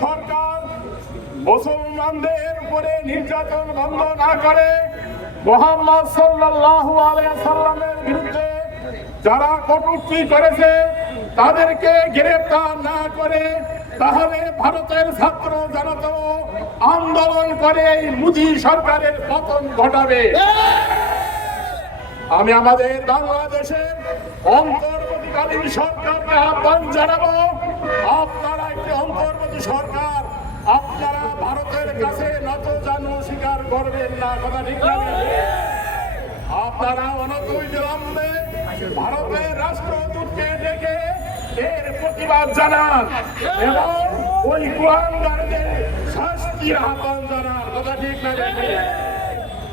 সরকার মুসলমানদের উপরে নির্যাতন বন্ধ না করে মোহাম্মদ সাল্লাল্লাহু আলাইহি বিরুদ্ধে যারা কটূক্তি করেছে, তাদেরকে গ্রেফতার না করে তাহলে ভারতের ছাত্র জনতা আন্দোলন করে এই মোদী সরকারের পতন ঘটাবে। আমি আমাদের বাংলাদেশের অন্তর্বর্তীকালীন সরকারকে আহ্বান জানাব, আপনারা একটি অন্তর্বর্তী সরকার, আপনারা ভারতের কাছে নত জানু স্বীকার করবেন না, কথা ঠিক আপনারা অনতুই বিলম্বে ভারতের রাষ্ট্রদূতকে ডেকে এর প্রতিবাদ জানান এবং ওই কুয়াঙ্গারদের শাস্তির আহ্বান জানান, কথা ঠিক না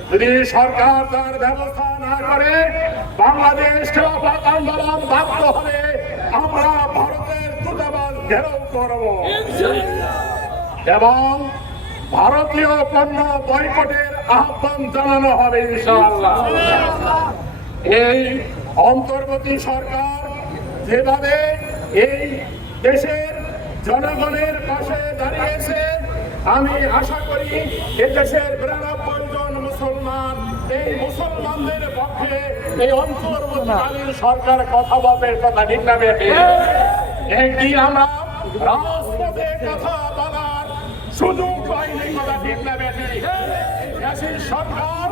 যদি সরকার তার ব্যবস্থা না করে, বাংলাদেশ আন্দোলন বাধ্য হবে আমরা ঘেরাও করব এবং ভারতীয় পণ্য বয়কটের আহ্বান জানানো হবে এই অন্তর্বর্তী সরকার যেভাবে এই দেশের জনগণের পাশে দাঁড়িয়েছে, আমি আশা করি এ দেশের বিরানব্বই জন মুসলমান, এই মুসলমানদের পক্ষে এই অন্তর্বর্তীকালীন সরকার কথা বলবে, কথা ঠিক একদিন আমরা রাজপথে কথা বলার সুযোগ পাইনি কথা সরকার,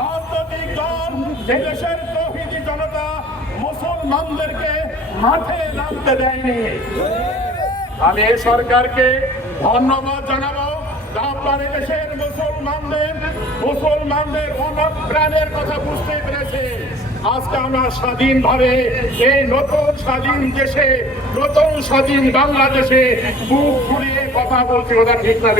রাজনৈতিক দল দেশের জনতা মুসলমানদেরকে মাঠে নামতে দেয়নি। আমি এই সরকারকে ধন্যবাদ জানাব আপনার দেশের মুসলমানদের মুসলমানদের প্রাণের কথা বুঝতে আজকে আমরা স্বাধীনভাবে এই নতুন স্বাধীন দেশে, নতুন স্বাধীন বাংলাদেশে বুক ঘুরিয়ে কথা বলছি ওটা ঠিক না